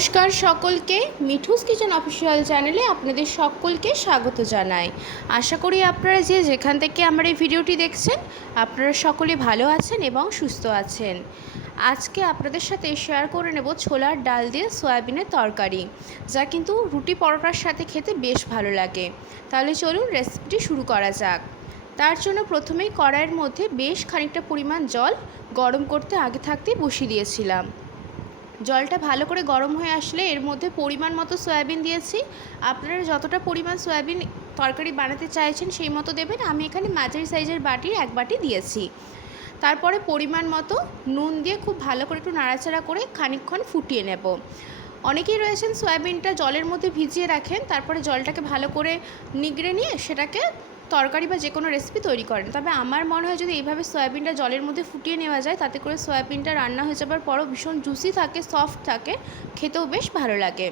নমস্কার সকলকে, Mithu's kitchen official চ্যানেলে আপনাদের সকলকে স্বাগত জানাই। আশা করি আপনারা যে যেখান থেকে আমার এই ভিডিওটি দেখছেন আপনারা সকলে ভালো আছেন এবং সুস্থ আছেন। আজকে আপনাদের সাথে শেয়ার করে নেব ছোলার ডাল দিয়ে সয়াবিনের তরকারি, যা কিন্তু রুটি পরোটার সাথে খেতে বেশ ভালো লাগে। তাহলে চলুন রেসিপিটি শুরু করা যাক। তার জন্য প্রথমেই কড়াইয়ের মধ্যে বেশ খানিকটা পরিমাণ জল গরম করতে আগে থাকতেই বসিয়ে দিয়েছিলাম। জলটা ভালো করে গরম হয়ে আসলে এর মধ্যে পরিমাণ মতো সয়াবিন দিয়েছি। আপনারা যতটা পরিমাণ সয়াবিন তরকারি বানাতে চাইছেন সেই মতো দেবেন। আমি এখানে মাঝারি সাইজের বাটির 1 বাটি দিয়েছি। তারপরে পরিমাণ মতো নুন দিয়ে খুব ভালো করে একটু নাড়াচাড়া করে খানিকক্ষণ ফুটিয়ে নেব। অনেকেই রয়েছেন সয়াবিনটা জলের মধ্যে ভিজিয়ে রাখেন, তারপরে জলটাকে ভালো করে নিগড়ে নিয়ে সেটাকে তরকারি বা যে কোনো রেসিপি তৈরি করেন। তবে আমার মনে হয় যদি এইভাবে সয়াবিনটা জলের মধ্যে ফুটিয়ে নেওয়া যায়, তাতে করে সয়াবিনটা রান্না হয়ে যাবার পরও ভীষণ জুসি থাকে, সফট থাকে, খেতেও বেশ ভালো লাগে।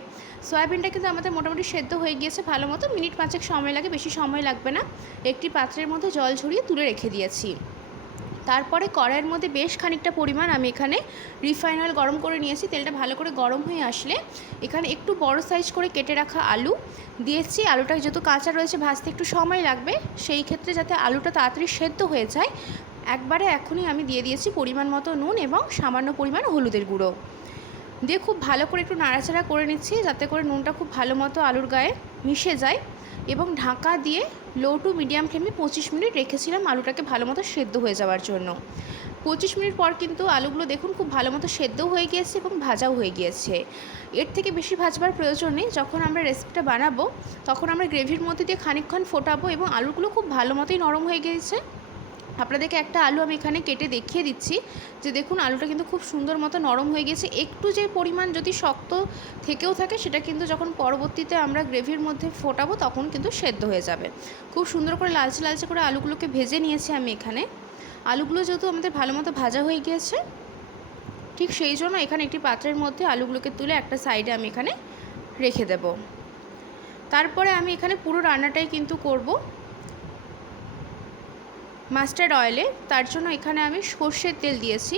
সয়াবিনটা কিন্তু আমাদের মোটামুটি সেদ্ধ হয়ে গিয়েছে ভালো মতো, মিনিট 5 সময় লাগে, বেশি সময় লাগবে না। একটি পাত্রের মধ্যে জল ঝরিয়ে তুলে রেখে দিয়েছি। তারপরে কড়াইয়ের মধ্যে বেশ খানিকটা পরিমাণ আমি এখানে রিফাইন অয়েল গরম করে নিয়েছি। তেলটা ভালো করে গরম হয়ে আসলে এখানে একটু বড় সাইজ করে কেটে রাখা আলু দিয়েছি। আলুটা যেহেতু কাঁচা রয়েছে ভাজতে একটু সময় লাগবে, সেই ক্ষেত্রে যাতে আলুটা তাড়াতাড়ি সেদ্ধ হয়ে যায় একবারে এখনই আমি দিয়ে দিয়েছি পরিমাণ মতো নুন এবং সামান্য পরিমাণ হলুদের গুঁড়ো দিয়ে খুব ভালো করে একটু নাড়াচাড়া করে নিচ্ছি, যাতে করে নুনটা খুব ভালো মতো আলুর গায়ে মিশে যায়। এবং ঢাকা দিয়ে লো টু মিডিয়াম ফ্লেমে 25 মিনিট রেখেছিলাম আলুটাকে ভালো মতো সেদ্ধ হয়ে যাওয়ার জন্য। 25 মিনিট পর কিন্তু আলুগুলো দেখুন খুব ভালো মতো সেদ্ধও হয়ে গিয়েছে এবং ভাজাও হয়ে গিয়েছে। এর থেকে বেশি ভাজবার প্রয়োজন নেই। যখন আমরা রেসিপিটা বানাবো তখন আমরা গ্রেভির মধ্যে দিয়ে খানিকক্ষণ ফোটাবো এবং আলুগুলো খুব ভালো মতোই নরম হয়ে গিয়েছে। আপনাদেরকে একটা আলু আমি এখানে কেটে দেখিয়ে দিচ্ছি যে দেখুন আলুটা কিন্তু খুব সুন্দর মতো নরম হয়ে গেছে। একটু যে পরিমাণ যদি শক্ত থেকেও থাকে সেটা কিন্তু যখন পরবর্তীতে আমরা গ্রেভির মধ্যে ফোটাবো তখন কিন্তু সেদ্ধ হয়ে যাবে। খুব সুন্দর করে লালচে লালচে করে আলুগুলোকে ভেজে নিয়েছি আমি এখানে। আলুগুলো যেহেতু আমাদের ভালো মতো ভাজা হয়ে গিয়েছে, ঠিক সেই জন্য এখানে একটি পাত্রের মধ্যে আলুগুলোকে তুলে একটা সাইডে আমি এখানে রেখে দেব। তারপরে আমি এখানে পুরো রান্নাটাই কিন্তু করব মাস্টার্ড অয়েলে। তার জন্য এখানে আমি সর্ষের তেল দিয়েছি।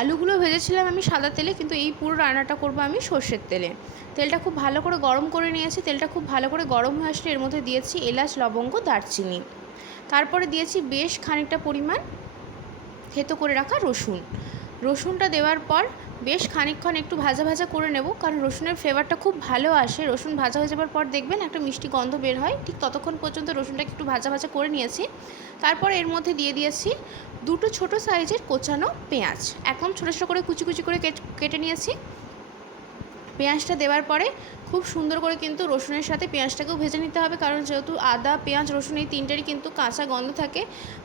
আলুগুলো ভেজেছিলাম আমি সাদা তেলে, কিন্তু এই পুরো রান্নাটা করব আমি সর্ষের তেলে। তেলটা খুব ভালো করে গরম করে নিয়েছি। তেলটা খুব ভালো করে গরম হয়ে আসলে এর মধ্যে দিয়েছি এলাচ, লবঙ্গ, দারচিনি। তারপরে দিয়েছি বেশ খানিকটা পরিমাণ থেতো করে রাখা রসুন। রসুনটা দেওয়ার পর বেশ খানিকক্ষণ একটু ভাজা ভাজা করে নেব, কারণ রসুনের ফ্লেভারটা খুব ভালো আসে। রসুন ভাজা হয়ে যাবার পর দেখবেন একটা মিষ্টি গন্ধ বের হয়, ঠিক ততক্ষণ পর্যন্ত রসুনটাকে একটু ভাজা ভাজা করে নিয়েছি। তারপর এর মধ্যে দিয়ে দিয়েছি 2টো ছোটো সাইজের কোচানো পেঁয়াজ, একদম ছোটো ছোটো করে কুচি কুচি করে কেটে নিয়েছি। পেঁয়াজটা দেওয়ার পরে খুব সুন্দর করে কিন্তু রসুনের সাথে পেঁয়াজটাকেও ভেজে নিতে হবে, কারণ যেহেতু আদা, পেঁয়াজ, রসুন এই তিনটারই কিন্তু কাঁচা গন্ধ থাকে।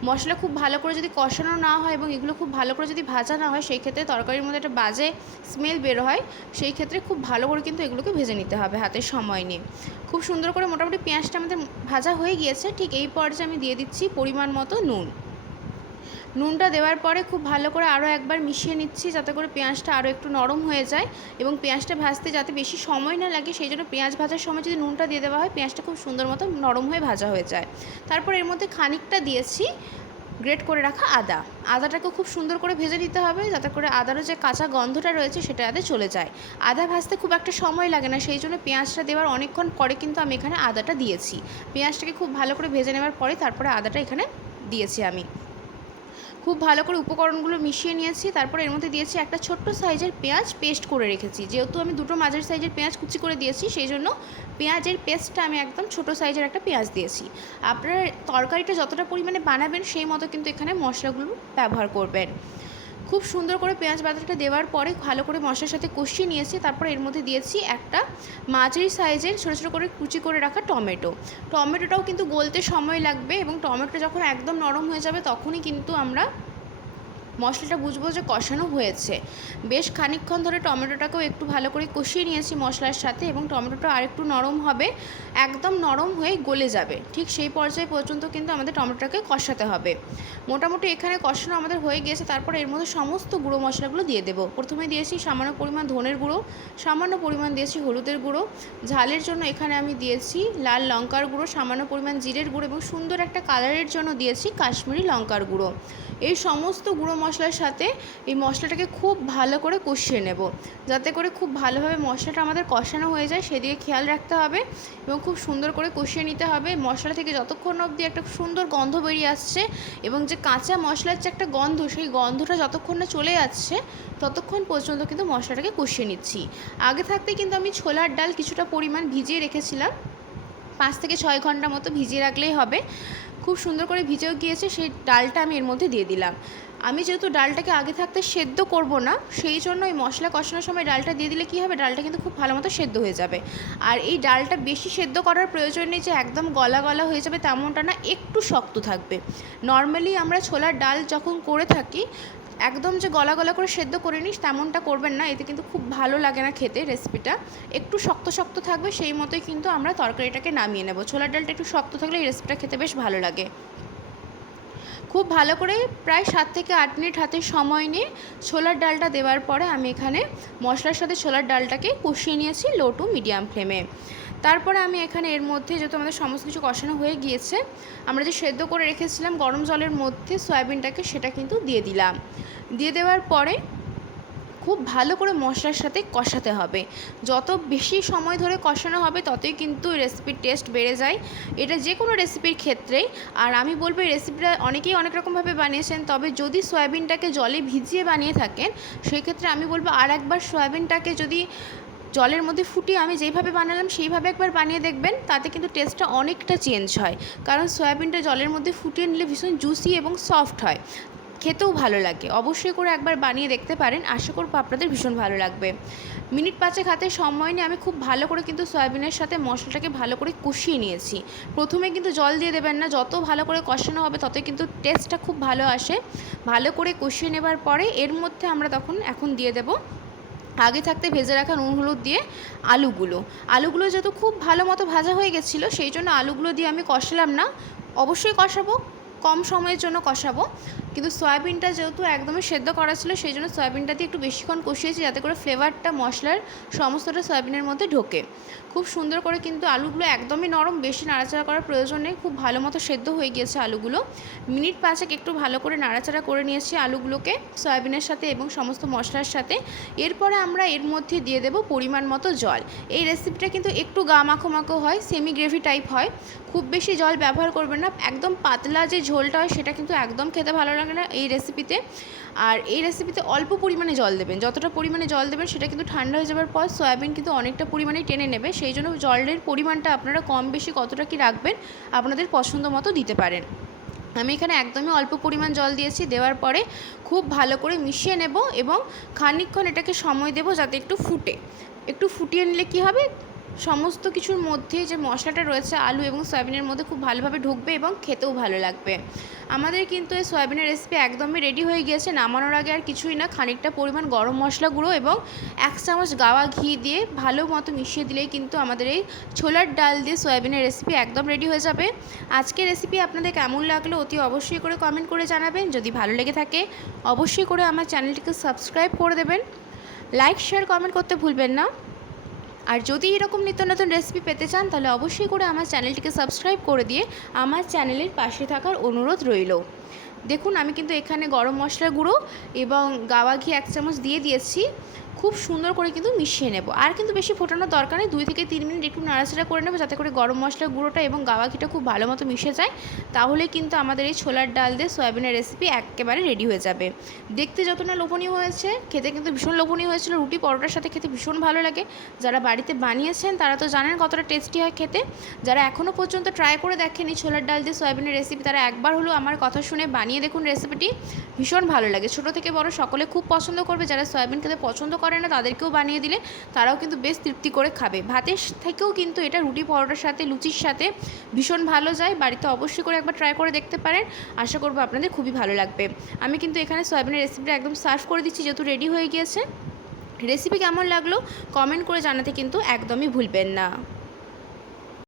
মশলা খুব ভালো করে যদি কষানো না হয় এবং এগুলো খুব ভালো করে যদি ভাজা না হয়, সেই ক্ষেত্রে তরকারির মধ্যে একটা বাজে স্মেল বের হয়। সেই ক্ষেত্রে খুব ভালো করে কিন্তু এগুলোকে ভেজে নিতে হবে হাতে সময় নিয়ে। খুব সুন্দর করে মোটামুটি পেঁয়াজটা আমাদের ভাজা হয়ে গিয়েছে। ঠিক এই পর্যায়ে আমি দিয়ে দিচ্ছি পরিমাণ মতো নুন। নুনটা দেওয়ার পরে খুব ভালো করে আরও একবার মিশিয়ে নিচ্ছি, যাতে করে পেঁয়াজটা আরও একটু নরম হয়ে যায় এবং পেঁয়াজটা ভাজতে যাতে বেশি সময় না লাগে, সেই জন্য পেঁয়াজ ভাজার সময় যদি নুনটা দিয়ে দেওয়া হয় পেঁয়াজটা খুব সুন্দর মতো নরম হয়ে ভাজা হয়ে যায়। তারপর এর মধ্যে খানিকটা দিয়েছি গ্রেট করে রাখা আদা। আদাটাকে খুব সুন্দর করে ভেজে নিতে হবে, যাতে করে আদারও যে কাঁচা গন্ধটা রয়েছে সেটা যাতে চলে যায়। আদা ভাজতে খুব একটা সময় লাগে না, সেই জন্য পেঁয়াজটা দেওয়ার অনেকক্ষণ পরে কিন্তু আমি এখানে আদাটা দিয়েছি। পেঁয়াজটাকে খুব ভালো করে ভেজে নেওয়ার পরে তারপরে আদাটা এখানে দিয়েছি আমি। খুব ভালো করে উপকরণগুলো মিশিয়ে নিয়েছি। তারপর এর মধ্যে দিয়েছি একটা ছোট্ট সাইজের পেঁয়াজ পেস্ট করে রেখেছি। যেহেতু আমি 2টো মাঝারি সাইজের পেঁয়াজ কুচি করে দিয়েছি, সেই জন্য পেঁয়াজের পেস্টটা আমি একদম ছোট সাইজের একটা পেঁয়াজ দিয়েছি। আপনার তরকারিটা যতটা পরিমাণে বানাবেন সেই মতো কিন্তু এখানে মশলাগুলো ব্যবহার করবেন। খুব সুন্দর করে পেঁয়াজ বাটাটা দেওয়ার পরে ভালো করে মশলার সাথে কষিয়ে নিয়েছি। তারপর এর মধ্যে দিয়েছি একটা মাঝারি সাইজের ছোটো ছোটো করে কুচি করে রাখা টমেটো। টমেটোটাও কিন্তু গলতে সময় লাগবে এবং টমেটোটা যখন একদম নরম হয়ে যাবে তখনই কিন্তু আমরা মশলাটা বুঝবো যে কষানো হয়েছে। বেশ খানিকক্ষণ ধরে টমেটোটাকেও একটু ভালো করে কষিয়ে নিয়েছি মশলার সাথে এবং টমেটোটা আরেকটু নরম হবে, একদম নরম হয়ে গলে যাবে, ঠিক সেই পর্যায়ে পর্যন্ত কিন্তু আমাদের টমেটোটাকে কষাতে হবে। মোটামুটি এখানে কষানো আমাদের হয়ে গিয়েছে। তারপর এর মধ্যে সমস্ত গুঁড়ো মশলাগুলো দিয়ে দেবো। প্রথমে দিয়েছি সামান্য পরিমাণ ধনের গুঁড়ো, সামান্য পরিমাণ দিয়েছি হলুদের গুঁড়ো, ঝালের জন্য এখানে আমি দিয়েছি লাল লঙ্কার গুঁড়ো, সামান্য পরিমাণ জিরের গুঁড়ো এবং সুন্দর একটা কালারের জন্য দিয়েছি কাশ্মীরি লঙ্কার গুঁড়ো। এই সমস্ত গুঁড়ো মশলার সাথে এই মশলাটাকে খুব ভালো করে কষিয়ে নেব, যাতে করে খুব ভালোভাবে মশলাটা আমাদের কষানো হয়ে যায় সেদিকে খেয়াল রাখতে হবে এবং খুব সুন্দর করে কষিয়ে নিতে হবে। মশলা থেকে যতক্ষণ অবধি একটা সুন্দর গন্ধ বেরিয়ে আসছে এবং যে কাঁচা মশলার যে একটা গন্ধ, সেই গন্ধটা যতক্ষণ না চলে যাচ্ছে ততক্ষণ পর্যন্ত কিন্তু মশলাটাকে কষিয়ে নিচ্ছি। আগে থাকতে কিন্তু আমি ছোলার ডাল কিছুটা পরিমাণ ভিজিয়ে রেখেছিলাম, 5 থেকে 6 ঘন্টা মতো ভিজিয়ে রাখলেই হবে। খুব সুন্দর করে ভিজেও গিয়েছে, সেই ডালটা আমি এর মধ্যে দিয়ে দিলাম। আমি যেহেতু ডালটাকে আগে থাকতে সেদ্ধ করব না, সেই জন্য ওই মশলা কষানোর সময় ডালটা দিয়ে দিলে কী হবে, ডালটা কিন্তু খুব ভালো মতো সেদ্ধ হয়ে যাবে। আর এই ডালটা বেশি সেদ্ধ করার প্রয়োজন নেই যে একদম গলা গলা হয়ে যাবে তেমনটা না, একটু শক্ত থাকবে। নর্মালি আমরা ছোলার ডাল যখন করে থাকি একদম যে গলা গলা করে সেদ্ধ করে নিস তেমনটা করবেন না, এতে কিন্তু খুব ভালো লাগে না খেতে। রেসিপিটা একটু শক্ত শক্ত থাকবে, সেই মতোই কিন্তু আমরা তরকারিটাকে নামিয়ে নেব। ছোলার ডালটা একটু শক্ত থাকলে এই রেসিপিটা খেতে বেশ ভালো লাগে। খুব ভালো করে প্রায় 7 থেকে 8 মিনিট হাতে সময় নিয়ে ছোলার ডালটা দেওয়ার পরে আমি এখানে মশলার সাথে ছোলার ডালটাকে কষিয়ে নিয়েছি লো টু মিডিয়াম ফ্লেমে। তারপরে আমি এখানে এর মধ্যে যেহেতু আমাদের সমস্ত কিছু কষানো হয়ে গিয়েছে, আমরা যে সেদ্ধ করে রেখেছিলাম গরম জলের মধ্যে সয়াবিনটাকে, সেটা কিন্তু দিয়ে দিলাম। দিয়ে দেওয়ার পরে খুব ভালো করে মশলার সাথে কষাতে হবে। যত বেশি সময় ধরে কষানো হবে ততই কিন্তু রেসিপির টেস্ট বেড়ে যায়, এটা যে কোনো রেসিপির ক্ষেত্রেই। আর আমি বলবো এই রেসিপিটা অনেকেই অনেক রকমভাবে বানিয়েছেন, তবে যদি সয়াবিনটাকে জলে ভিজিয়ে বানিয়ে থাকেন সেই ক্ষেত্রে আমি বলবো আর একবার সয়াবিনটাকে যদি জলের মধ্যে ফুটিয়ে আমি যেইভাবে বানালাম সেইভাবে একবার বানিয়ে দেখবেন, তাতে কিন্তু টেস্টটা অনেকটা চেঞ্জ হয়। কারণ সয়াবিনটা জলের মধ্যে ফুটিয়ে নিলে ভীষণ জুসি এবং সফট হয়, খেতেও ভালো লাগে। অবশ্যই করে একবার বানিয়ে দেখতে পারেন, আশা করব আপনাদের ভীষণ ভালো লাগবে। মিনিট 5 হাতে সময় নিয়ে আমি খুব ভালো করে কিন্তু সয়াবিনের সাথে মশলাটাকে ভালো করে কষিয়ে নিয়েছি। প্রথমে কিন্তু জল দিয়ে দেবেন না, যত ভালো করে কষানো হবে ততই কিন্তু টেস্টটা খুব ভালো আসে। ভালো করে কষিয়ে নেবার পরে এর মধ্যে আমরা এখন দিয়ে দেব আগে থাকতে ভেজে রাখা নুন হলুদ দিয়ে আলুগুলো যেহেতু খুব ভালো মতো ভাজা হয়ে গেছিলো, সেই জন্য আলুগুলো দিয়ে আমি কষালাম না। অবশ্যই কষাবো, কম সময়ের জন্য কষাবো, কিন্তু সয়াবিনটা যেহেতু একদমই সেদ্ধ করা ছিল সেই জন্য সয়াবিনটা দিয়ে একটু বেশিক্ষণ কষিয়েছি, যাতে করে ফ্লেভারটা মশলার সমস্তটা সয়াবিনের মধ্যে ঢোকে। খুব সুন্দর করে কিন্তু আলুগুলো একদমই নরম, বেশি নাড়াচাড়া করার প্রয়োজন নেই, খুব ভালো মতো সেদ্ধ হয়ে গিয়েছে আলুগুলো। মিনিট 5 একটু ভালো করে নাড়াচাড়া করে নিয়েছি আলুগুলোকে সয়াবিনের সাথে এবং সমস্ত মশলার সাথে। এরপরে আমরা এর মধ্যে দিয়ে দেব পরিমাণ মতো জল। এই রেসিপিটা কিন্তু একটু গা মাখো মাখো হয়, সেমি গ্রেভি টাইপ হয়, খুব বেশি জল ব্যবহার করবেন না। একদম পাতলা যে ঝোলটা হয় সেটা কিন্তু একদম খেতে ভালো লাগে না এই রেসিপিতে। আর এই রেসিপিতে অল্প পরিমাণে জল দেবেন, যতটা পরিমাণে জল দেবেন সেটা কিন্তু ঠান্ডা হয়ে যাওয়ার পর সয়াবিন কিন্তু অনেকটা পরিমাণে টেনে নেবে, সেই জন্য জলের পরিমাণটা আপনারা কম বেশি কতটা কি রাখবেন আপনাদের পছন্দ মতো দিতে পারেন। আমি এখানে একদমই অল্প পরিমাণ জল দিয়েছি, দেওয়ার পরে খুব ভালো করে মিশিয়ে নেব এবং খানিকক্ষণ এটাকে সময় দেব যাতে একটু ফুটিয়ে নিলে কী হবে, সমস্ত কিছুর মধ্যে যে মশলাটা রয়েছে আলু এবং সয়াবিনের মধ্যে খুব ভালোভাবে ঢুকবে এবং খেতেও ভালো লাগবে। আমাদের কিন্তু এই সয়াবিনের রেসিপি একদমই রেডি হয়ে গিয়েছে। নামানোর আগে আর কিছুই না, খানিকটা পরিমাণ গরম মশলা গুঁড়ো এবং 1 চামচ গাওয়া ঘি দিয়ে ভালো মতো মিশিয়ে দিলেই কিন্তু আমাদের এই ছোলার ডাল দিয়ে সয়াবিনের রেসিপি একদম রেডি হয়ে যাবে। আজকের রেসিপি আপনাদের কেমন লাগলো অতি অবশ্যই করে কমেন্ট করে জানাবেন। যদি ভালো লেগে থাকে অবশ্যই করে আমার চ্যানেলটিকে সাবস্ক্রাইব করে দেবেন, লাইক শেয়ার কমেন্ট করতে ভুলবেন না। আর যদি এরকম নিত্য নতুন রেসিপি পেতে চান তাহলে অবশ্যই করে আমার চ্যানেলটিকে সাবস্ক্রাইব করে দিয়ে আমার চ্যানেলের পাশে থাকার অনুরোধ রইল। দেখুন আমি কিন্তু এখানে গরম মশলা গুঁড়ো এবং গাওয়া ঘি 1 চামচ দিয়ে দিয়েছি, খুব সুন্দর করে কিন্তু মিশিয়ে নেব। আর কিন্তু বেশি ফোটানোর দরকার নেই, 2 থেকে 3 মিনিট একটু নাড়াচাড়া করে নেব যাতে করে গরম মশলা গুঁড়োটা এবং গাওয়া ঘিটা খুব ভালো মতো মিশে যায়। তাহলে কিন্তু আমাদের এই ছোলার ডাল দিয়ে সয়াবিনের রেসিপি একেবারে রেডি হয়ে যাবে। দেখতে যত না লোভনীয় হয়েছে, খেতে কিন্তু ভীষণ লোভনীয় হয়েছিল, রুটি পরোটার সাথে খেতে ভীষণ ভালো লাগে। যারা বাড়িতে বানিয়েছেন তারা তো জানেন কতটা টেস্টি হয় খেতে। যারা এখনও পর্যন্ত ট্রাই করে দেখেনি ছোলার ডাল দিয়ে সয়াবিনের রেসিপি, তারা একবার হলেও আমার কথা শুনে বানিয়ে দেখুন, রেসিপিটি ভীষণ ভালো লাগে। ছোটো থেকে বড় সকলে খুব পছন্দ করবে। যারা সয়াবিন খেতে পছন্দ করে না তাদেরকেও বানিয়ে দিলে তারাও কিন্তু বেশ তৃপ্তি করে খাবে। ভাতের থেকেও কিন্তু এটা রুটি পরোটার সাথে লুচির সাথে ভীষণ ভালো যায়। বাড়িতে অবশ্যই করে একবার ট্রাই করে দেখতে পারেন, আশা করব আপনাদের খুবই ভালো লাগবে। আমি কিন্তু এখানে সয়াবিনের রেসিপিটা একদম সার্ভ করে দিচ্ছি যেহেতু রেডি হয়ে গিয়েছে। রেসিপি কেমন লাগলো কমেন্ট করে জানাতে কিন্তু একদমই ভুলবেন না।